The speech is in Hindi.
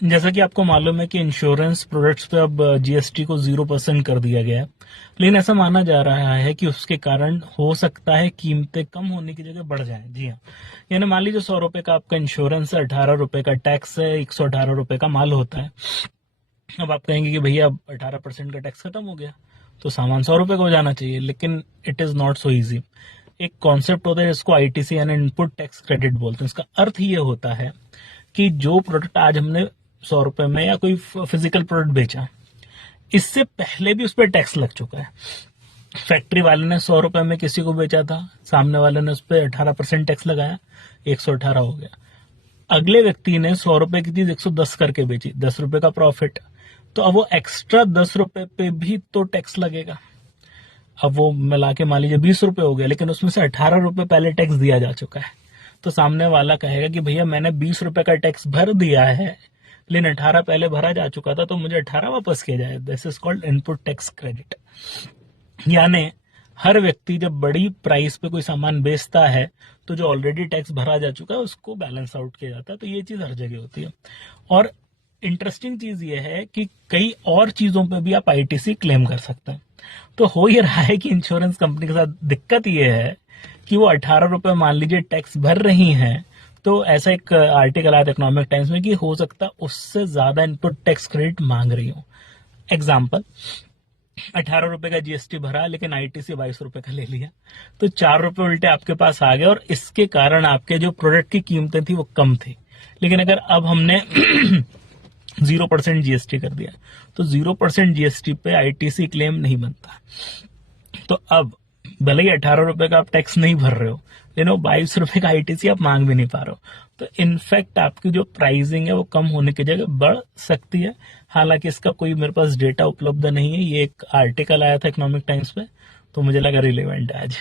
जैसा कि आपको मालूम है कि इंश्योरेंस प्रोडक्ट्स पे अब जीएसटी को 0% कर दिया गया है, लेकिन ऐसा माना जा रहा है कि उसके कारण हो सकता है कीमतें कम होने की जगह बढ़ जाए। जी हाँ, यानी मान लीजिए 100 रुपए का आपका इंश्योरेंस है, 18 रुपए का टैक्स है, 118 रुपए का माल होता है। अब आप कहेंगे कि भैया अब 18% का टैक्स खत्म हो गया तो सामान 100 रुपए का हो जाना चाहिए, लेकिन it is not so easy. एक कॉन्सेप्ट होता है जिसको आईटीसी यानी इनपुट टैक्स क्रेडिट बोलते हैं। इसका अर्थ ये होता है कि जो प्रोडक्ट आज हमने 100 रुपए में या कोई फिजिकल प्रोडक्ट बेचा, इससे पहले भी उस पर टैक्स लग चुका है। फैक्ट्री वाले ने 100 रुपए में किसी को बेचा था, सामने वाले ने उस पर 18% टैक्स लगाया, 118 हो गया। अगले व्यक्ति ने 100 रुपए की चीज 110 करके बेची, 10 रुपए का प्रॉफिट, तो अब वो एक्स्ट्रा 10 रुपए पे भी तो टैक्स लगेगा। अब वो मिला के मान लीजिए 20 रुपए हो गया, लेकिन उसमें से 18 रुपए पहले टैक्स दिया जा चुका है। तो सामने वाला कहेगा कि भैया मैंने 20 रुपए का टैक्स भर दिया है, लेकिन 18 पहले भरा जा चुका था, तो मुझे 18 वापस किया जाए। This is called input tax credit. यानी हर व्यक्ति जब बड़ी प्राइस पे कोई सामान बेचता है तो जो ऑलरेडी टैक्स भरा जा चुका है उसको बैलेंस आउट किया जाता है। तो ये चीज हर जगह होती है। और इंटरेस्टिंग चीज ये है कि कई और चीजों पे भी आप आईटीसी क्लेम कर सकते हैं। तो हो ये रहा है कि इंश्योरेंस कंपनी के साथ दिक्कत ये है कि वो 18 रुपए मान लीजिए टैक्स भर रही हैं, तो ऐसा एक आर्टिकल आया था इकोनॉमिक टाइम्स में कि हो सकता है उससे ज्यादा इनपुट टैक्स क्रेडिट मांग रही हो। एग्जाम्पल, 18 रुपए का जीएसटी भरा, लेकिन आईटीसी 22 रुपए का ले लिया, तो 4 रुपए उल्टे आपके पास आ गए और इसके कारण आपके जो प्रोडक्ट की कीमतें थी वो कम थी। लेकिन अगर अब हमने 0% जीएसटी कर दिया तो 0% जीएसटी पे आईटीसी क्लेम नहीं बनता। तो अब भले ही 18 रुपए का आप टैक्स नहीं भर रहे हो, लेकिन वो 22 रुपए का आईटीसी आप मांग भी नहीं पा रहे हो। तो इनफैक्ट आपकी जो प्राइसिंग है वो कम होने की जगह बढ़ सकती है। हालांकि इसका कोई मेरे पास डेटा उपलब्ध नहीं है, ये एक आर्टिकल आया था इकोनॉमिक टाइम्स पे, तो मुझे लगा रिलेवेंट है आज।